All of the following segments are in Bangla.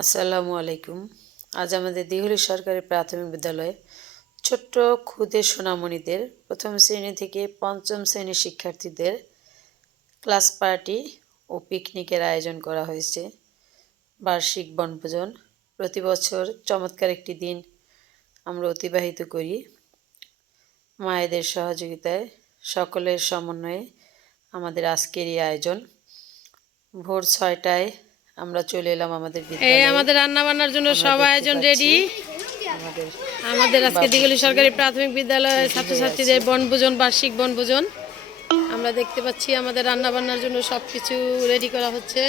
আসসালামু আলাইকুম। আজ আমাদের দিহুলী সরকারি প্রাথমিক বিদ্যালয়ে ছোট্ট ক্ষুদে সোনামণিদের প্রথম শ্রেণী থেকে পঞ্চম শ্রেণীর শিক্ষার্থীদের ক্লাস পার্টি ও পিকনিকের আয়োজন করা হয়েছে। বার্ষিক বনভোজন প্রতি বছর চমৎকার একটি দিন আমরা অতিবাহিত করি। মায়েদের সহযোগিতায় সকলের সমন্বয়ে আমাদের আজকের এই আয়োজন। ভোর ৬টায় আমরা চলে এলাম আমাদের বিদ্যালয়ে। আমাদের রান্না বান্নার জন্য সব আয়োজন রেডি। আমাদের আজকে দিঘলী সরকারি প্রাথমিক বিদ্যালয়ের ছাত্রছাত্রীদের বনভোজন, বার্ষিক বনভোজন। আমরা দেখতে পাচ্ছি আমাদের রান্না বান্নার জন্য সব কিছু রেডি করা হচ্ছে।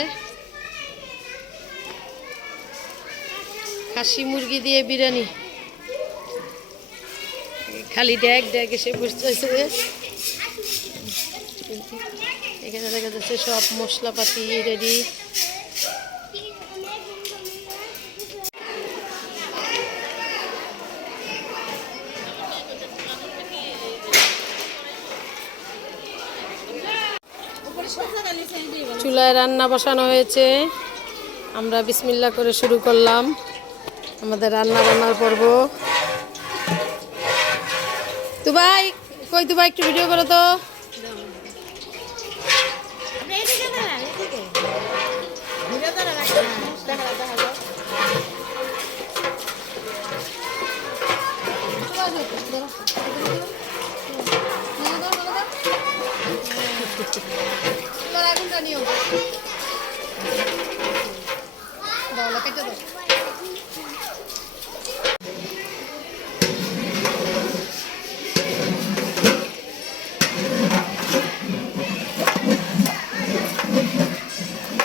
খাসি মুরগি দিয়ে বিরিয়ানি, খালি ড্যাগ ড্যাগ এসে বসতেছে। এখানে দেখা যাচ্ছে সব মশলাপাতি রেডি। চুলায় রান্না বসানো হয়েছে। আমরা বিসমিল্লাহ করে শুরু করলাম আমাদের রান্না বান্নার পর্ব। তুবাই কই, তুবাই একটু ভিডিও করো তো।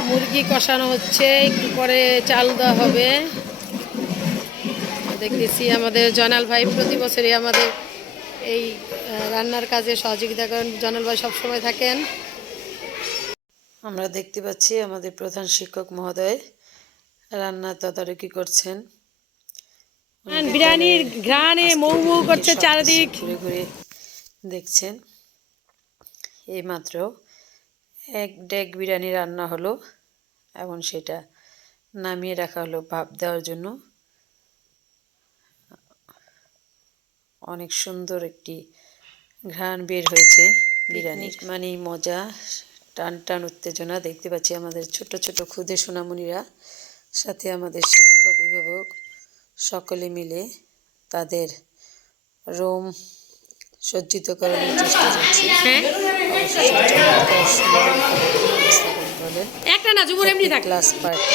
মুরগি কষানো হচ্ছে, একটু পরে চাল দেওয়া হবে। দেখতেছি আমাদের জয়নাল ভাই প্রতি বছরই আমাদের এই রান্নার কাজে সহযোগিতা করেন। জয়নাল ভাই সবসময় থাকেন। আমরা দেখতে পাচ্ছি আমাদের প্রধান শিক্ষক মহোদয় রান্না তদারকি করছেন। বিরিয়ানির ঘ্রাণে মৌ মৌ করছে চারিদিক, ঘুরে ঘুরে দেখছেন। এইমাত্র এক ডেক বিরিয়ানি রান্না হলো, এখন সেটা নামিয়ে রাখা হলো ভাপ দেওয়ার জন্য। অনেক সুন্দর একটি ঘ্রাণ বের হয়েছে বিরিয়ানির। মানেই মজা, টান টান উত্তেজনা। দেখতে পাচ্ছি আমাদের ছোট ছোট ক্ষুদে সোনামণিরা, সাথে আমাদের শিক্ষক অভিভাবক সকলে মিলে তাদের রোম সজ্জিত করানোর চেষ্টা করছে। একটা না জুমুর এমনি থাকে ক্লাস পার্টি।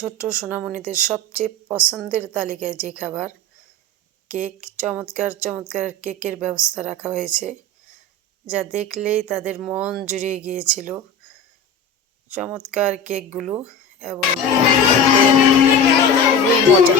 ছোট্ট সোনামণিদের সবচেয়ে পছন্দের তালিকায় যে খাবার কেক, চমৎকার চমৎকার কেকের ব্যবস্থা রাখা হয়েছে, যা দেখলেই তাদের মন জুড়িয়ে গিয়েছিল। চমৎকার কেকগুলো এবং মজা।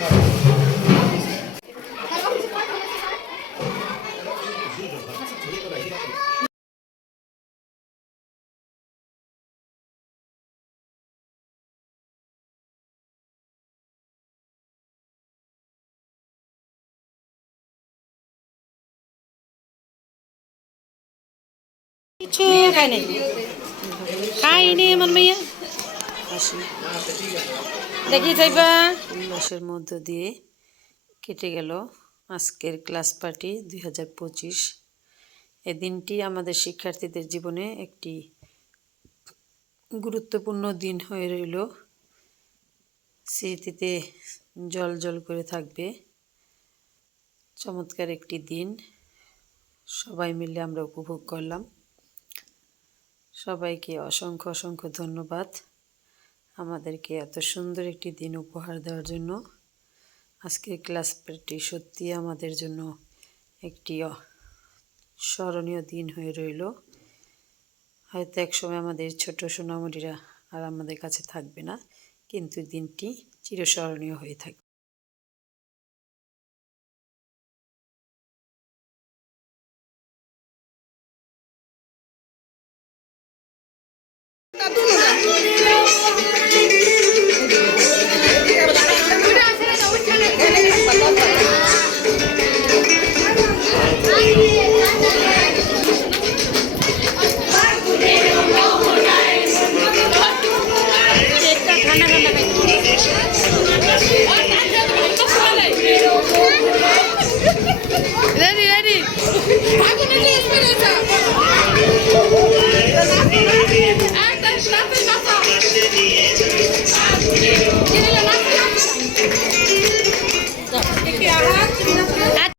কিছু খাই নাই, খাইনি আমার মেয়ে। হাসি দেখি যাইবা উল্লাসের মধ্য দিয়ে কেটে গেল আজকের ক্লাস পার্টি 2025। এই দিনটি আমাদের শিক্ষার্থীদের জীবনে একটি গুরুত্বপূর্ণ দিন হয়ে রইল, স্মৃতিতে জল জল করে থাকবে। চমৎকার একটি দিন সবাই মিলে আমরা উপভোগ করলাম। সবাইকে অসংখ্য অসংখ্য ধন্যবাদ আমাদেরকে এত সুন্দর একটি দিন উপহার দেওয়ার জন্য। আজকের ক্লাস পার্টি সত্যি আমাদের জন্য একটি স্মরণীয় দিন হয়ে রইল। হয়তো একসময় আমাদের ছোট সোনামণিরা আর আমাদের কাছে থাকবে না, কিন্তু দিনটি চিরস্মরণীয় হয়ে থাকবে।